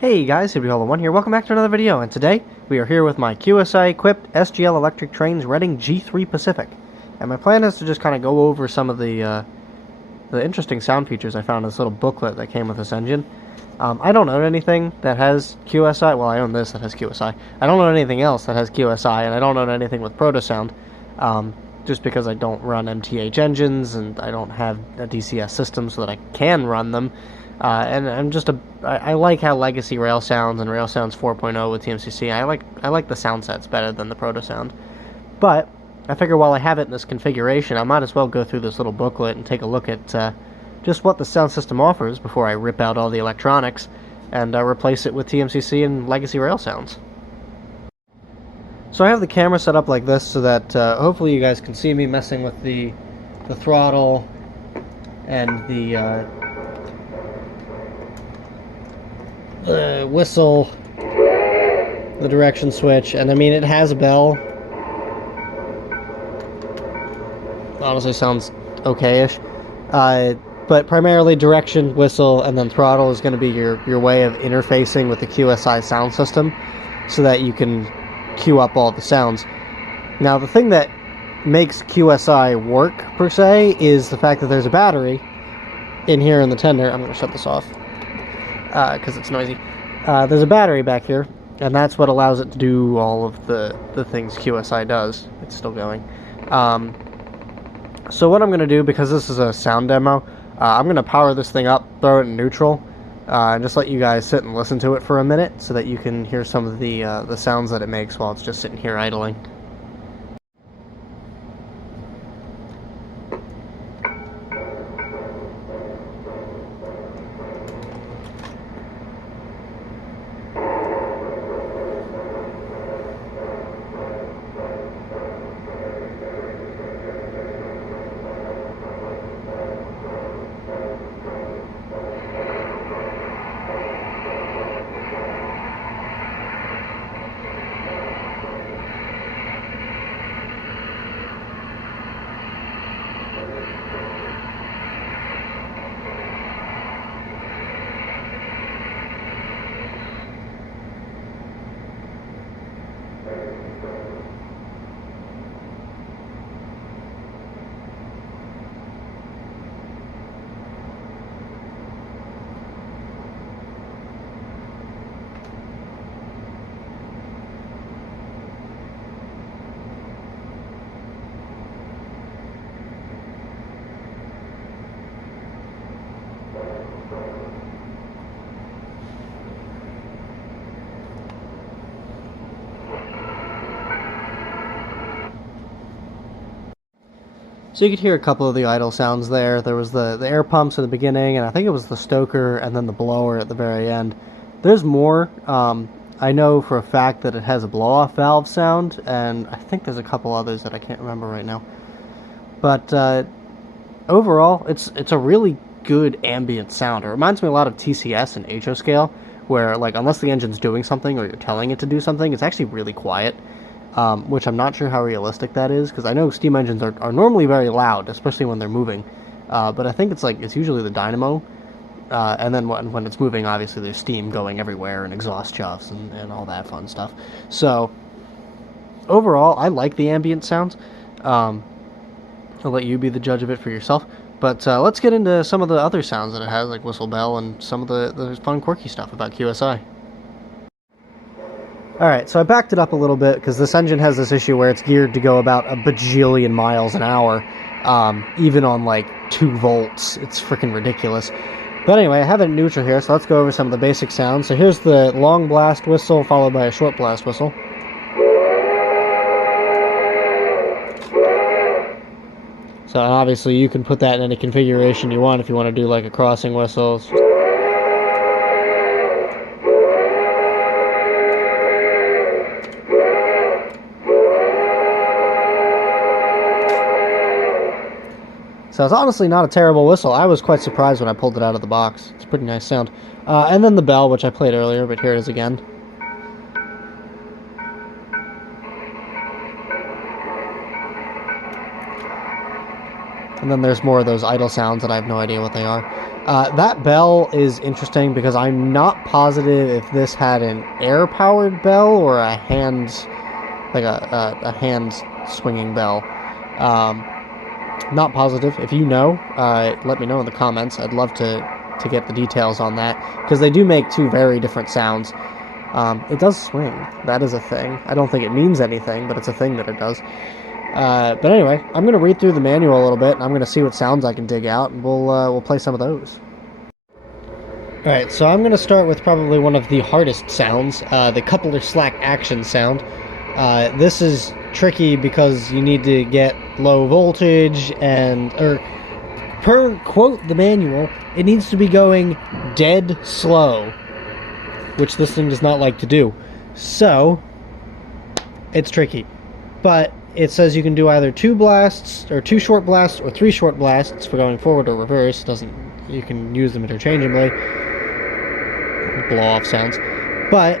Hey guys, HippieHolo1 here. Welcome back to another video, and today we are here with my QSI equipped SGL Electric Trains Reading G3 Pacific. And my plan is to just kind of go over some of the interesting sound features I found in this little booklet that came with this engine. I don't own anything that has QSI. Well, I own this that has QSI. I don't own anything else that has QSI, and I don't own anything with ProtoSound, just because I don't run MTH engines and I don't have a DCS system so that I can run them. And I like how Legacy Rail sounds and Rail sounds 4.0 with TMCC. I like the sound sets better than the ProtoSound. But I figure while I have it in this configuration, I might as well go through this little booklet and take a look at just what the sound system offers before I rip out all the electronics and replace it with TMCC and Legacy Rail sounds. So I have the camera set up like this so that hopefully you guys can see me messing with the throttle and the whistle, the direction switch, and I mean it has a bell. Honestly sounds okay-ish. But primarily direction, whistle, and then throttle is going to be your way of interfacing with the QSI sound system so that you can cue up all the sounds. Now the thing that makes QSI work, per se, is the fact that there's a battery in here in the tender. I'm going to shut this off because it's noisy. There's a battery back here, and that's what allows it to do all of the things QSI does. It's still going. So what I'm going to do, because this is a sound demo, I'm going to power this thing up, throw it in neutral, and just let you guys sit and listen to it for a minute so that you can hear some of the sounds that it makes while it's just sitting here idling. So you could hear a couple of the idle sounds there. There was the air pumps in the beginning, and I think it was the stoker, and then the blower at the very end. There's more. I know for a fact that it has a blow-off valve sound, and I think there's a couple others that I can't remember right now. But overall, it's a really good ambient sound. It reminds me a lot of TCS and HO scale, where like unless the engine's doing something or you're telling it to do something, it's actually really quiet. Which I'm not sure how realistic that is, because I know steam engines are normally very loud, especially when they're moving. But I think it's usually the dynamo, and then when it's moving, obviously there's steam going everywhere and exhaust chuffs and all that fun stuff. So overall, I like the ambient sounds. I'll let you be the judge of it for yourself. But let's get into some of the other sounds that it has, like whistle bell and some of the fun quirky stuff about QSI. Alright, so I backed it up a little bit because this engine has this issue where it's geared to go about a bajillion miles an hour, even on like 2 volts. It's freaking ridiculous. But anyway, I have it in neutral here, so let's go over some of the basic sounds. So here's the long blast whistle followed by a short blast whistle. So obviously you can put that in any configuration you want if you want to do like a crossing whistle. So it's honestly not a terrible whistle. I was quite surprised when I pulled it out of the box. It's a pretty nice sound. And then the bell, which I played earlier, but here it is again. And then there's more of those idle sounds that I have no idea what they are. That bell is interesting because I'm not positive if this had an air-powered bell or a hand, like a hand swinging bell. Not positive. If you know, let me know in the comments. I'd love to get the details on that, because they do make two very different sounds. It does swing. That is a thing. I don't think it means anything, but it's a thing that it does. But anyway, I'm going to read through the manual a little bit, and I'm going to see what sounds I can dig out, and we'll play some of those. Alright, so I'm going to start with probably one of the hardest sounds, the coupler slack action sound. This is tricky because you need to get low voltage, and, per quote the manual, it needs to be going dead slow, which this thing does not like to do. So, it's tricky. But it says you can do either 2 blasts, or 2 short blasts, or 3 short blasts for going forward or reverse. You can use them interchangeably. Blow-off sounds. But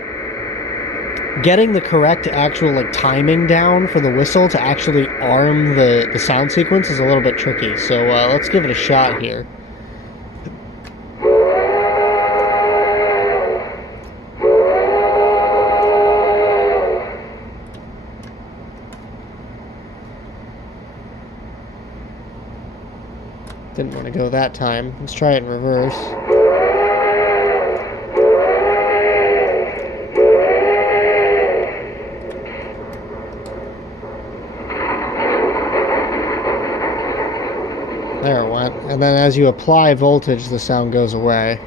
getting the correct actual timing down for the whistle to actually arm the sound sequence is a little bit tricky. So let's give it a shot here. Didn't want to go that time. Let's try it in reverse. There it went. And then as you apply voltage, the sound goes away.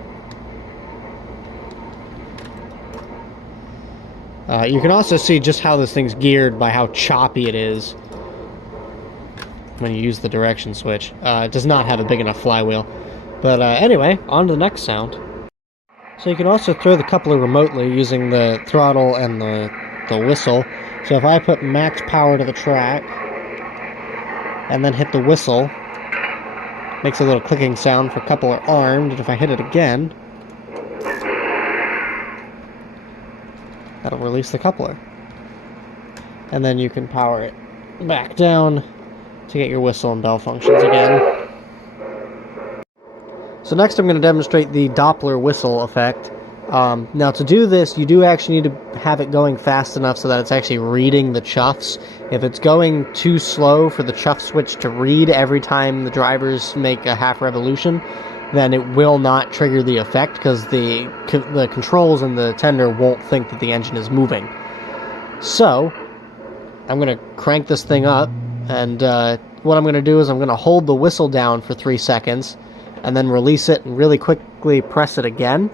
You can also see just how this thing's geared by how choppy it is when you use the direction switch. It does not have a big enough flywheel. But anyway, on to the next sound. So you can also throw the coupler remotely using the throttle and the whistle. So if I put max power to the track and then hit the whistle, makes a little clicking sound for coupler armed, and if I hit it again, that'll release the coupler. And then you can power it back down to get your whistle and bell functions again. So next I'm going to demonstrate the Doppler whistle effect. Now to do this, you do actually need to have it going fast enough so that it's actually reading the chuffs. If it's going too slow for the chuff switch to read every time the drivers make a half revolution, then it will not trigger the effect, because the controls in the tender won't think that the engine is moving. So I'm going to crank this thing up, and what I'm going to do is I'm going to hold the whistle down for 3 seconds, and then release it and really quickly press it again,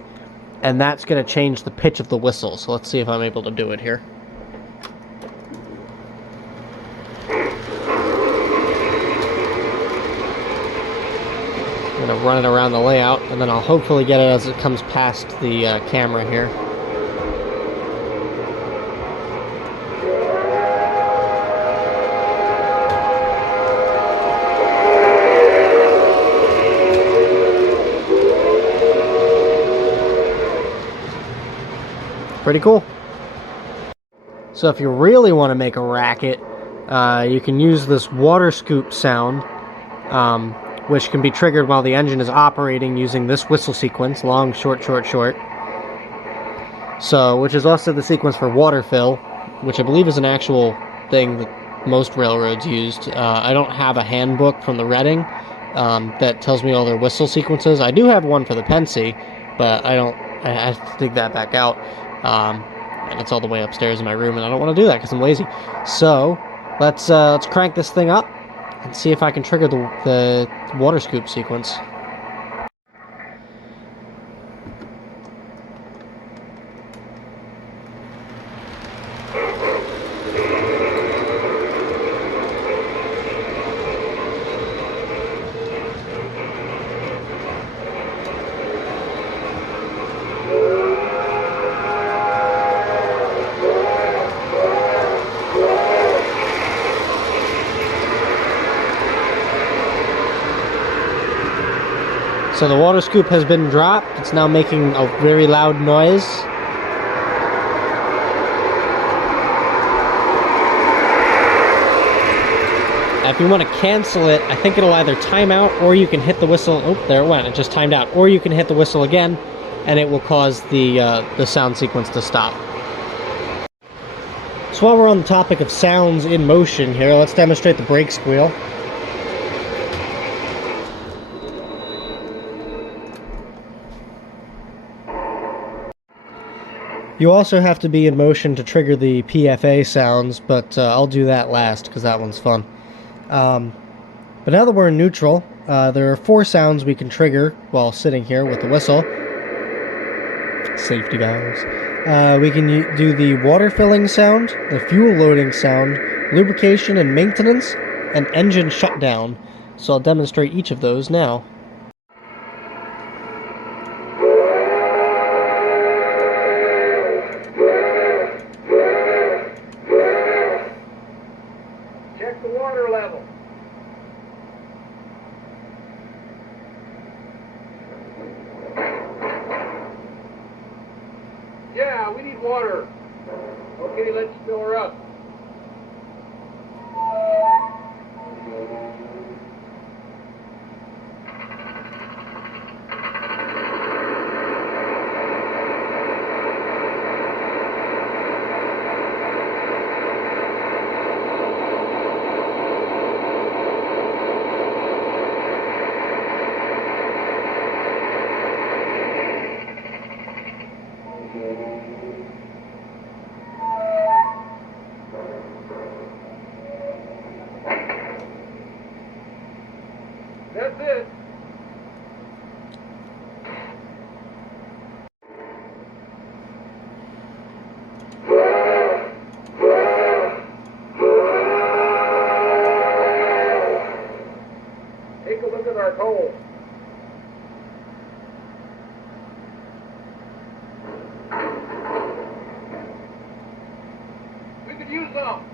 and that's going to change the pitch of the whistle. So let's see if I'm able to do it here. I'm going to run it around the layout, and then I'll hopefully get it as it comes past the camera here. Pretty cool. So if you really want to make a racket, you can use this water scoop sound, which can be triggered while the engine is operating using this whistle sequence, long, short, short, short. So, which is also the sequence for water fill, which I believe is an actual thing that most railroads used. I don't have a handbook from the Reading that tells me all their whistle sequences. I do have one for the Pensy, but I have to dig that back out. And it's all the way upstairs in my room, and I don't want to do that because I'm lazy. So let's crank this thing up and see if I can trigger the water scoop sequence. So the water scoop has been dropped. It's now making a very loud noise. If you want to cancel it, I think it'll either time out or you can hit the whistle. Oh, there it went. It just timed out. Or you can hit the whistle again, and it will cause the sound sequence to stop. So while we're on the topic of sounds in motion here, let's demonstrate the brake squeal. You also have to be in motion to trigger the PFA sounds, but I'll do that last because that one's fun. But now that we're in neutral, there are 4 sounds we can trigger while sitting here with the whistle. Safety valves. We can do the water filling sound, the fuel loading sound, lubrication and maintenance, and engine shutdown. So I'll demonstrate each of those now. Check the water level. Yeah, we need water. Okay, let's fill her up. That's it. Take a look at our coal. We could use some.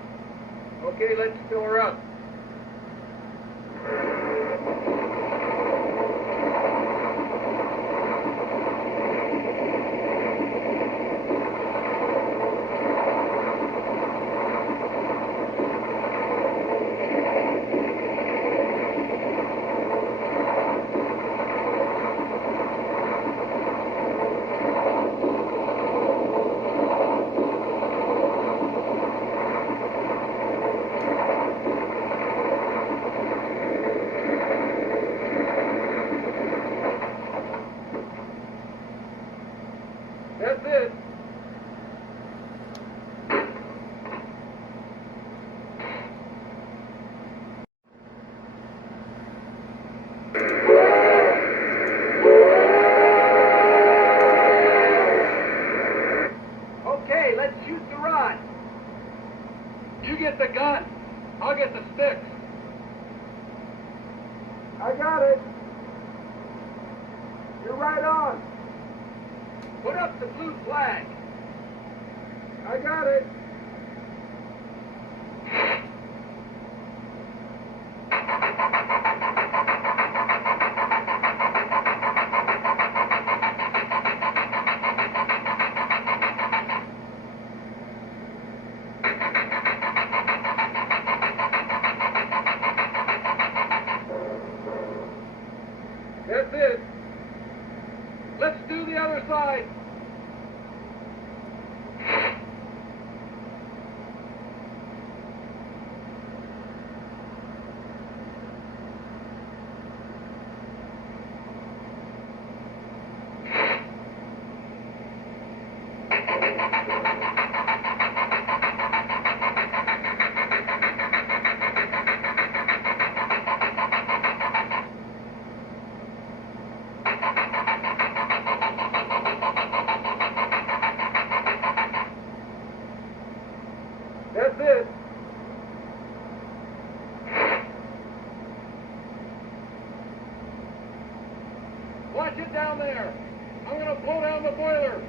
Okay, let's fill her up. That's it. Okay, let's shoot the rod. You get the gun. I'll get the sticks. I got it. You're right on. Put up the blue flag. I got it. That's it. Let's do the other side. That's it. Watch it down there. I'm going to blow down the boiler.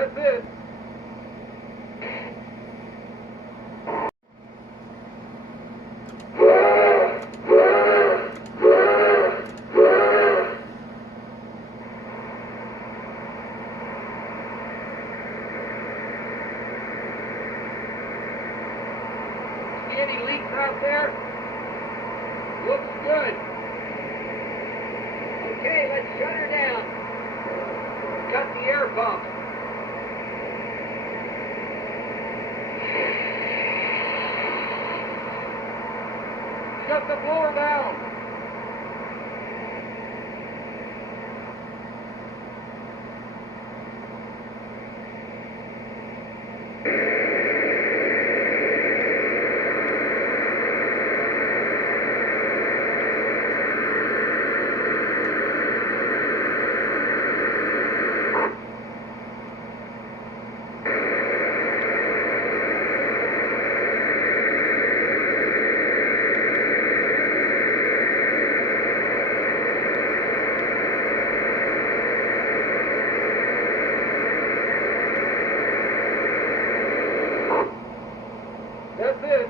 That's it. See any leaks out there? Looks good. Okay, let's shut her down. Cut the air pump. Shut the blower down. That's it.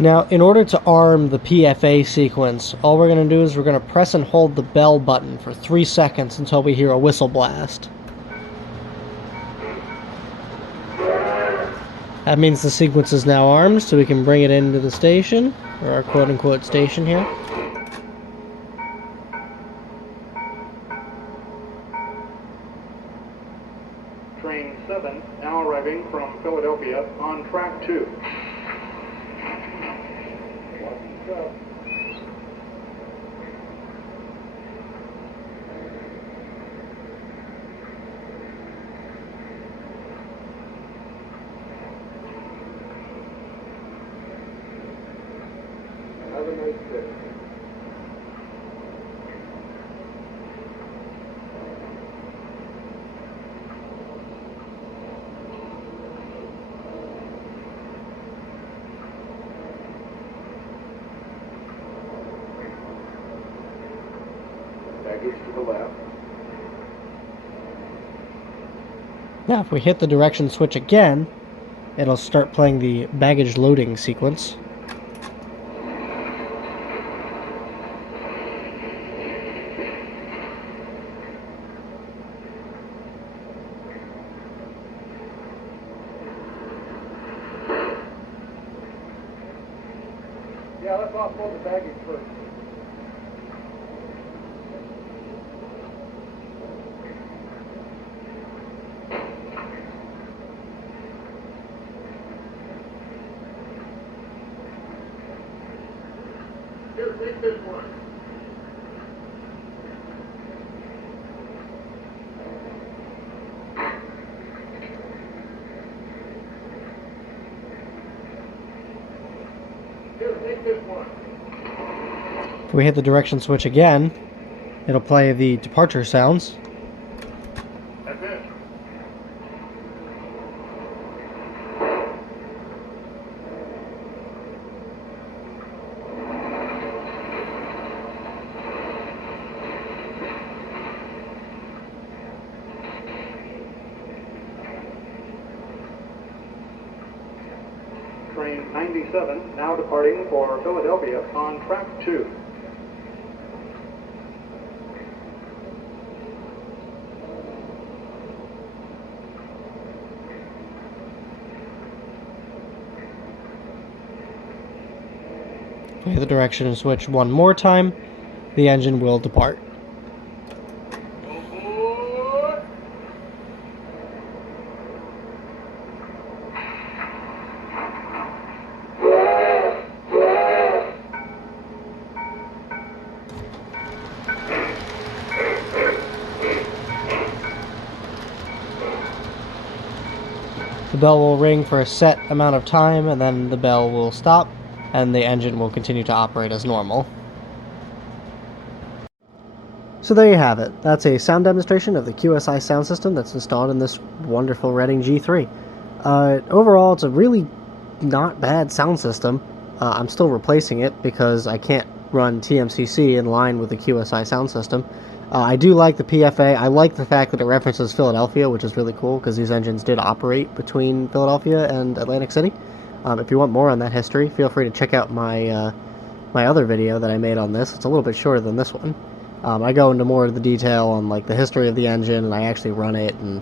Now, in order to arm the PFA sequence, all we're going to do is we're going to press and hold the bell button for 3 seconds until we hear a whistle blast. That means the sequence is now armed, so we can bring it into the station, or our quote-unquote station here. Train 7 now arriving from Philadelphia on track 2. Have a nice day. Baggage to the left. Now, if we hit the direction switch again, it'll start playing the baggage loading sequence. Yeah, let's offload the baggage first. Here, take this one. Here, take this one. If we hit the direction switch again, it'll play the departure sounds. That's it. Train 97 now departing for Philadelphia on track 2. If we hit the direction switch one more time, the engine will depart. The bell will ring for a set amount of time, and then the bell will stop, and the engine will continue to operate as normal. So there you have it. That's a sound demonstration of the QSI sound system that's installed in this wonderful Reading G3. Overall, it's a really not bad sound system. I'm still replacing it because I can't run TMCC in line with the QSI sound system. I do like the PFA. I like the fact that it references Philadelphia, which is really cool because these engines did operate between Philadelphia and Atlantic City. If you want more on that history, feel free to check out my my other video that I made on this. It's a little bit shorter than this one. I go into more of the detail on like the history of the engine, and I actually run it and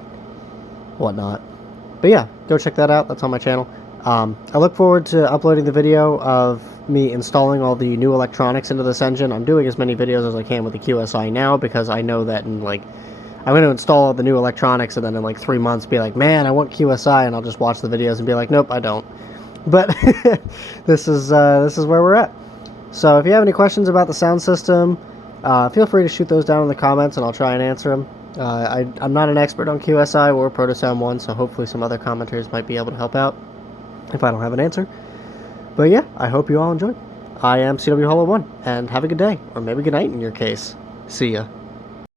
whatnot. But yeah, go check that out. That's on my channel. I look forward to uploading the video of me installing all the new electronics into this engine. I'm doing as many videos as I can with the QSI now because I know that I'm going to install all the new electronics and then in like 3 months be like, man, I want QSI, and I'll just watch the videos and be like, nope, I don't. But this is where we're at. So if you have any questions about the sound system, feel free to shoot those down in the comments and I'll try and answer them. I'm not an expert on QSI or ProtoSound 1, so hopefully some other commenters might be able to help out if I don't have an answer. But yeah, I hope you all enjoyed. I am CW Hollow 1, and have a good day, or maybe good night in your case. See ya.